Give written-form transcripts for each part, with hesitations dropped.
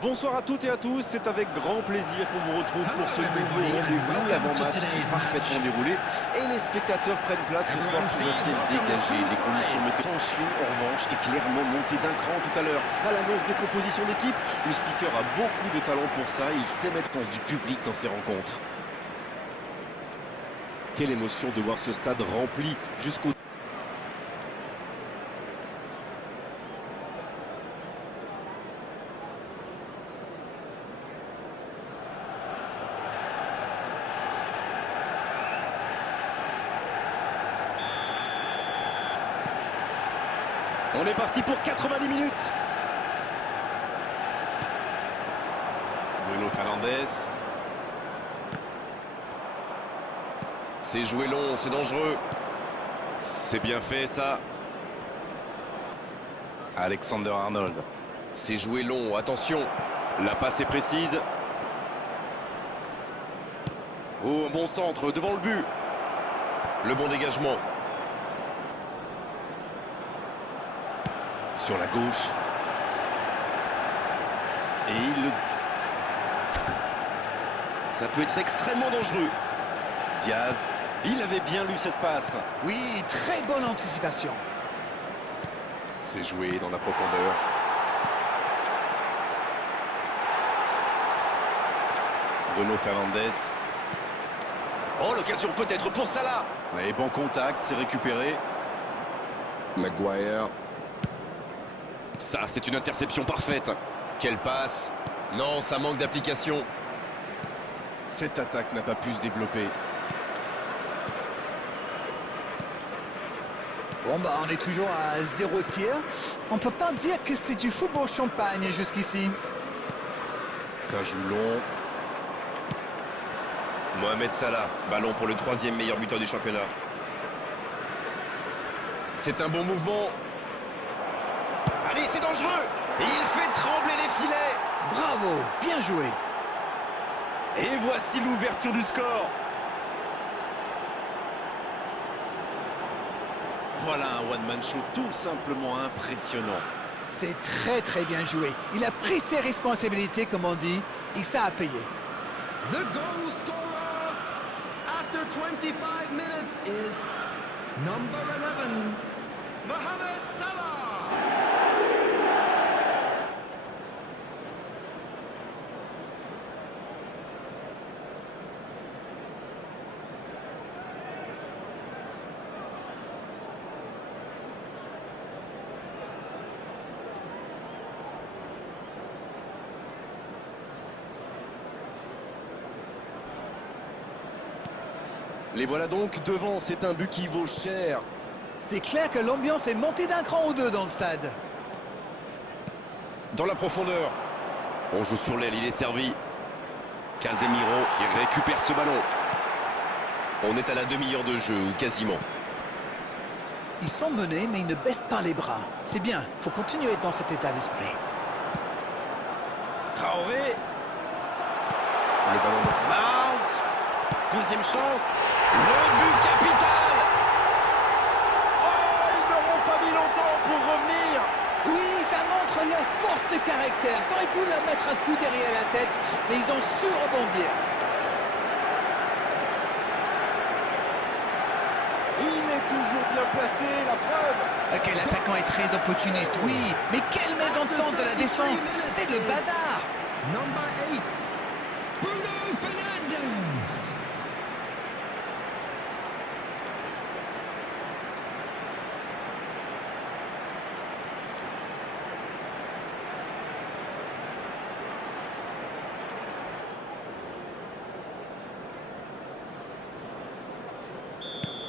Bonsoir à toutes et à tous, c'est avec grand plaisir qu'on vous retrouve pour ce nouveau rendez-vous. L'avant-match s'est parfaitement déroulé et les spectateurs prennent place ce soir sous un ciel dégagé. Les conditions météo. Tension en revanche est clairement montée d'un cran tout à l'heure. À l'annonce des compositions d'équipe, le speaker a beaucoup de talent pour ça. Il sait mettre en place du public dans ses rencontres. Quelle émotion de voir ce stade rempli jusqu'au... On est parti pour 90 minutes. Bruno Fernandes. C'est joué long, c'est dangereux. C'est bien fait ça. Alexander Arnold. C'est joué long, attention. La passe est précise. Oh, un bon centre devant le but. Le bon dégagement. Sur la gauche. Et il... Ça peut être extrêmement dangereux. Diaz, il avait bien lu cette passe. Oui, très bonne anticipation. C'est joué dans la profondeur. Bruno Fernandes. Oh, l'occasion peut-être pour Salah. Et bon contact, c'est récupéré. Maguire. Ça, c'est une interception parfaite. Quelle passe. Non, ça manque d'application. Cette attaque n'a pas pu se développer. Bon, bah, on est toujours à 0 tir. On peut pas dire que c'est du football champagne jusqu'ici. Ça joue long. Mohamed Salah, ballon pour le 3e meilleur buteur du championnat. C'est un bon mouvement. Allez, c'est dangereux. Et il fait trembler les filets. Bravo, bien joué. Et voici l'ouverture du score. Voilà un one-man show tout simplement impressionnant. C'est très bien joué. Il a pris ses responsabilités, comme on dit, et ça a payé. The goal scorer after 25 minutes is number 11, Mohamed Salah. Les voilà donc devant, c'est un but qui vaut cher. C'est clair que l'ambiance est montée d'un cran ou deux dans le stade. Dans la profondeur. On joue sur l'aile, il est servi. Casemiro qui récupère ce ballon. On est à la demi-heure de jeu, ou quasiment. Ils sont menés, mais ils ne baissent pas les bras. C'est bien, faut continuer dans cet état d'esprit. Traoré. Le ballon de Mount. Deuxième chance. Le but capital. Oh, ils n'auront pas mis longtemps pour revenir. Oui, ça montre leur force de caractère. Ça aurait pu leur mettre un coup derrière la tête, mais ils ont su rebondir. Il est toujours bien placé, la preuve. Ok, l'attaquant est très opportuniste, oui. Mais quelle mésentente de la défense. C'est le bazar. Number 8, Bruno Fernandes.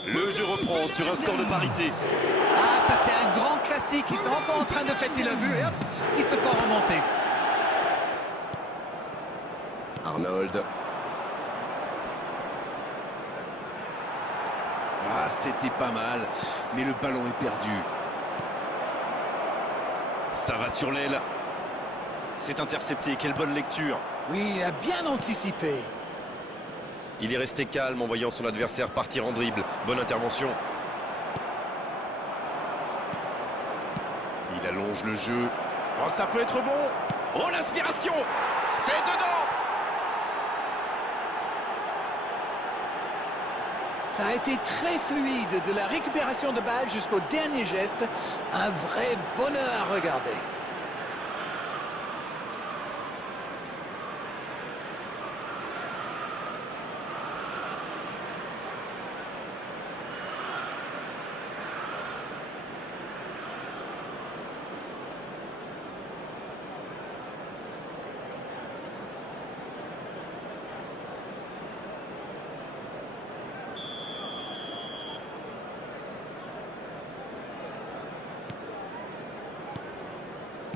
Le jeu reprend sur un score de parité. Ah, ça c'est un grand classique. Ils sont encore en train de fêter le but et hop, ils se font remonter. Arnold. Ah, c'était pas mal, mais le ballon est perdu. Ça va sur l'aile. C'est intercepté, quelle bonne lecture. Oui, il a bien anticipé. Il est resté calme en voyant son adversaire partir en dribble. Bonne intervention. Il allonge le jeu. Oh, ça peut être bon. Oh, l'inspiration. C'est dedans. Ça a été très fluide, de la récupération de balle jusqu'au dernier geste. Un vrai bonheur à regarder.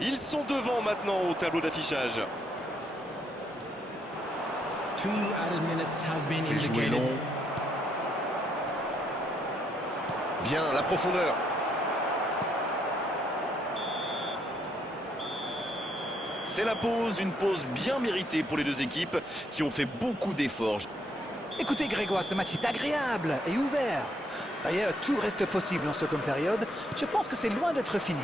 Ils sont devant maintenant au tableau d'affichage. C'est joué long. Bien, la profondeur. C'est la pause, une pause bien méritée pour les deux équipes qui ont fait beaucoup d'efforts. Écoutez Grégoire, ce match est agréable et ouvert. D'ailleurs, tout reste possible en seconde période. Je pense que c'est loin d'être fini.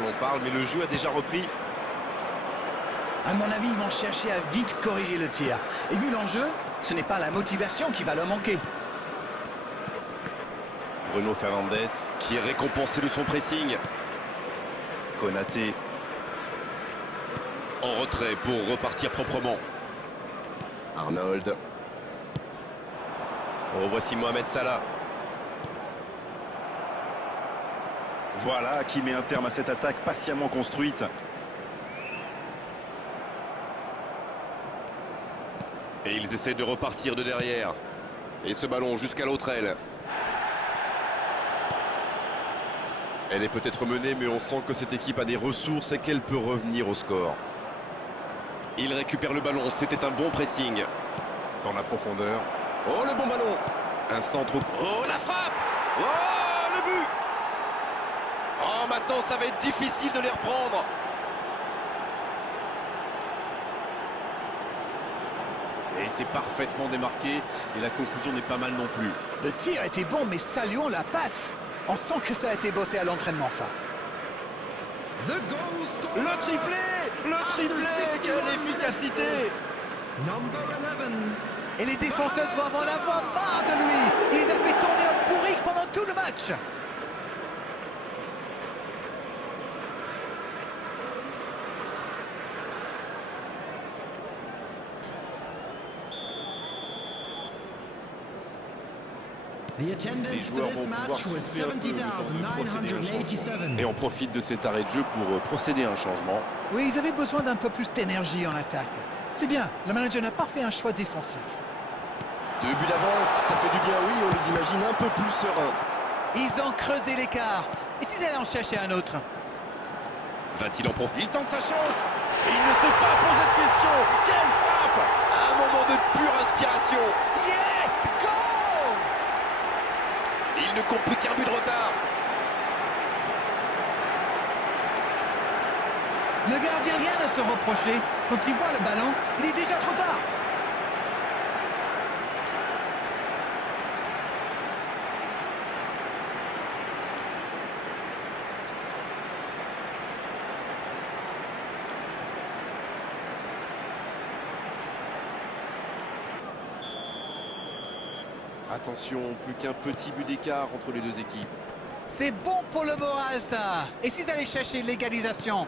On parle, mais le jeu a déjà repris. À mon avis, ils vont chercher à vite corriger le tir. Et vu l'enjeu, ce n'est pas la motivation qui va leur manquer. Bruno Fernandes qui est récompensé de son pressing. Konaté en retrait pour repartir proprement. Arnold. Voici Mohamed Salah. Voilà qui met un terme à cette attaque patiemment construite. Et ils essaient de repartir de derrière. Et ce ballon jusqu'à l'autre aile. Elle est peut-être menée, mais on sent que cette équipe a des ressources et qu'elle peut revenir au score. Il récupère le ballon, c'était un bon pressing. Dans la profondeur. Oh, le bon ballon. Un centre. Oh, la frappe. Oh, le but. Oh, maintenant, ça va être difficile de les reprendre. Et c'est parfaitement démarqué. Et la conclusion n'est pas mal non plus. Le tir était bon, mais saluons la passe. On sent que ça a été bossé à l'entraînement, ça. Le triplé, quelle efficacité. Et les défenseurs doivent en avoir marre de lui. Il les a fait tourner en bourrique pendant tout le match. Les joueurs vont pouvoir souffler un peu le temps de procéder à un changement. Et on profite de cet arrêt de jeu pour procéder à un changement. Oui, ils avaient besoin d'un peu plus d'énergie en attaque. C'est bien, le manager n'a pas fait un choix défensif. 2 buts d'avance, ça fait du bien, oui, on les imagine un peu plus sereins. Ils ont creusé l'écart. Et s'ils allaient en chercher un autre? Va-t-il en profiter? Il tente sa chance et il ne s'est pas posé de question. Quelle frappe! Un moment de pure inspiration. Yes! Goal! Il ne compte plus qu'un but de retard. Le gardien rien à se reprocher. Quand il voit le ballon, il est déjà trop tard. Attention, plus qu'un petit but d'écart entre les deux équipes. C'est bon pour le moral, ça. Et s'ils allaient chercher l'égalisation?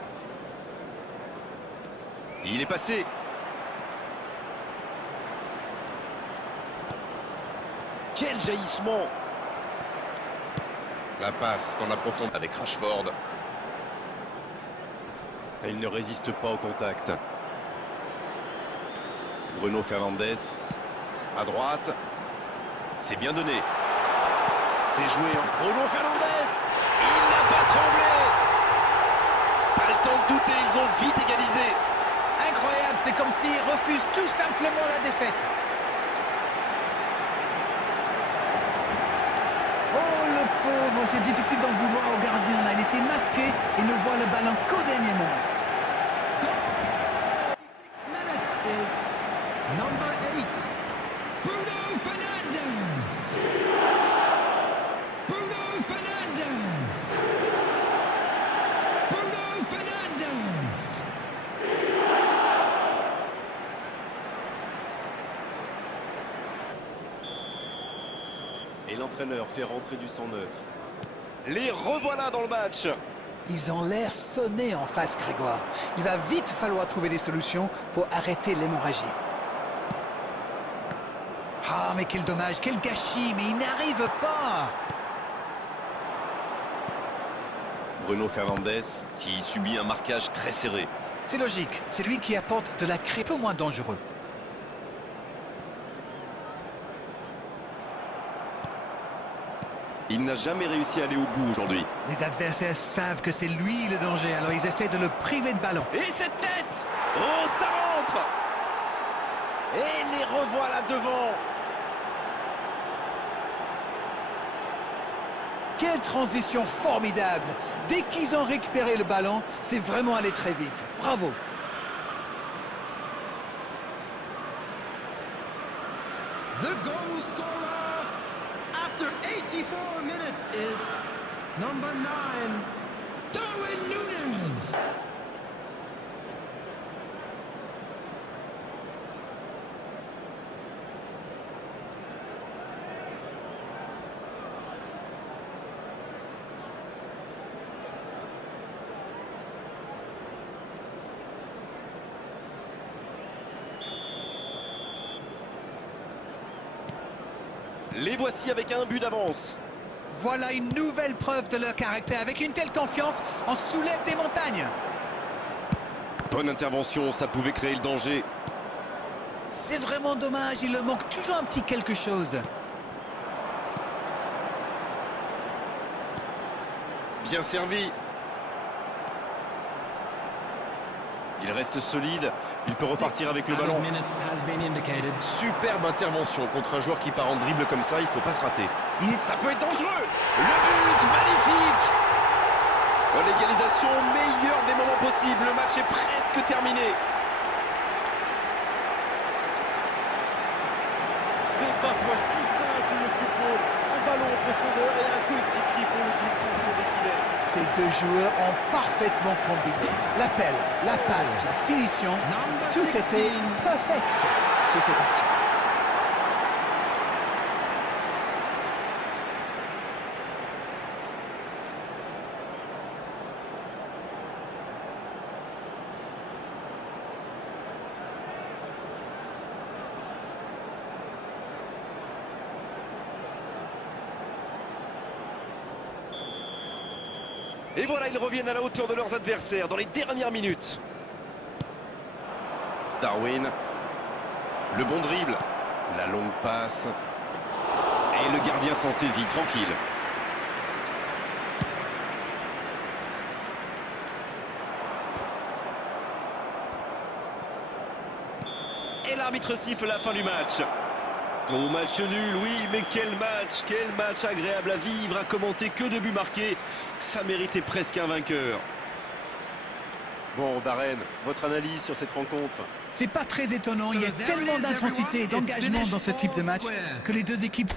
Il est passé. Quel jaillissement! La passe dans la profondeur avec Rashford. Et il ne résiste pas au contact. Bruno Fernandes. À droite. C'est bien donné. C'est joué. Bruno Fernandes. Il n'a pas tremblé. Pas le temps de douter, ils ont vite égalisé. Incroyable, c'est comme s'ils refusent tout simplement la défaite. Oh le pauvre, c'est difficile d'en vouloir au gardien là. Il était masqué et ne voit le ballon qu'au dernier moment. Minutes is number Et l'entraîneur fait rentrer du sang neuf. Les revoilà dans le match. Ils ont l'air sonnés en face, Grégoire. Il va vite falloir trouver des solutions pour arrêter l'hémorragie. Ah, mais quel dommage, quel gâchis, mais il n'arrive pas. Bruno Fernandes qui subit un marquage très serré. C'est logique, c'est lui qui apporte de la crée peu moins dangereux. Il n'a jamais réussi à aller au bout aujourd'hui. Les adversaires savent que c'est lui le danger, alors ils essaient de le priver de ballon. Et cette tête! Oh, ça rentre! Et les revoilà devant. Quelle transition formidable! Dès qu'ils ont récupéré le ballon, c'est vraiment allé très vite. Bravo! The goal scorer after 84 minutes is number 9, Darwin Núñez. Les voici avec un but d'avance. Voilà une nouvelle preuve de leur caractère. Avec une telle confiance, on soulève des montagnes. Bonne intervention, ça pouvait créer le danger. C'est vraiment dommage, il leur manque toujours un petit quelque chose. Bien servi. Il reste solide, il peut repartir avec le ballon. Superbe intervention contre un joueur qui part en dribble comme ça, il ne faut pas se rater. Ça peut être dangereux. Le but, magnifique. L'égalisation au meilleur des moments possibles. Le match est presque terminé. C'est parfois si simple le football. Un ballon en profondeur et un coéquipier pour le glissement sur des filets. Ces deux joueurs ont parfaitement combiné. L'appel, la passe, la finition, tout était perfect sur cette action. Et voilà, ils reviennent à la hauteur de leurs adversaires dans les dernières minutes. Darwin. Le bon dribble. La longue passe. Et le gardien s'en saisit, tranquille. Et l'arbitre siffle la fin du match. Oh, match nul, oui, mais quel match agréable à vivre, à commenter, que de buts marqués. Ça méritait presque un vainqueur. Bon, Darren, votre analyse sur cette rencontre? C'est pas très étonnant, il y a tellement d'intensité et d'engagement dans ce type de match que les deux équipes